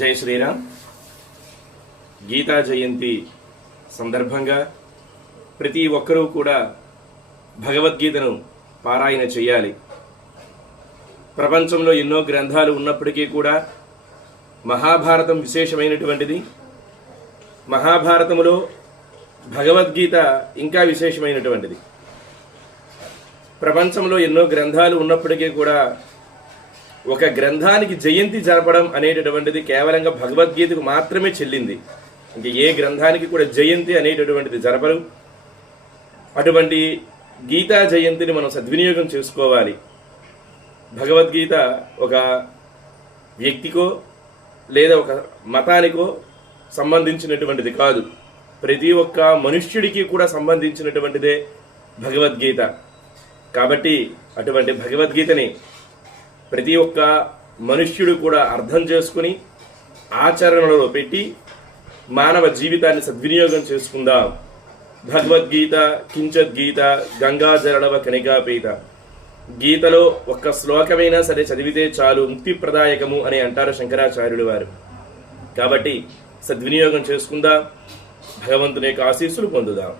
జై శ్రీరామ్. గీతా జయంతి సందర్భంగా ప్రతి ఒక్కరూ కూడా భగవద్గీతను పారాయణ చేయాలి. ప్రపంచంలో ఎన్నో గ్రంథాలు ఉన్నప్పటికీ కూడా మహాభారతం విశేషమైనటువంటిది. మహాభారతములో భగవద్గీత ఇంకా విశేషమైనటువంటిది. ప్రపంచంలో ఎన్నో గ్రంథాలు ఉన్నప్పటికీ కూడా ఒక గ్రంథానికి జయంతి జరపడం అనేటటువంటిది కేవలంగా భగవద్గీతకు మాత్రమే చెల్లింది. ఇంక ఏ గ్రంథానికి కూడా జయంతి అనేటటువంటిది జరపరు. అటువంటి గీతా జయంతిని మనం సద్వినియోగం చేసుకోవాలి. భగవద్గీత ఒక వ్యక్తికో లేదా ఒక మతానికో సంబంధించినటువంటిది కాదు. ప్రతి ఒక్క మనుష్యుడికి కూడా సంబంధించినటువంటిదే భగవద్గీత. కాబట్టి అటువంటి భగవద్గీతని ప్రతి ఒక్క మనుష్యుడు కూడా అర్థం చేసుకుని ఆచరణలో పెట్టి మానవ జీవితాన్ని సద్వినియోగం చేసుకుందాం. భగవద్గీత కించద్గీత గంగాజలవ కణికాపీత. గీతలో ఒక్క శ్లోకమైనా సరే చదివితే చాలు, ముక్తిప్రదాయకము అని అంటారు శంకరాచార్యులు వారు. కాబట్టి సద్వినియోగం చేసుకుందాం, భగవంతుని యొక్క ఆశీస్సులు పొందుదాం.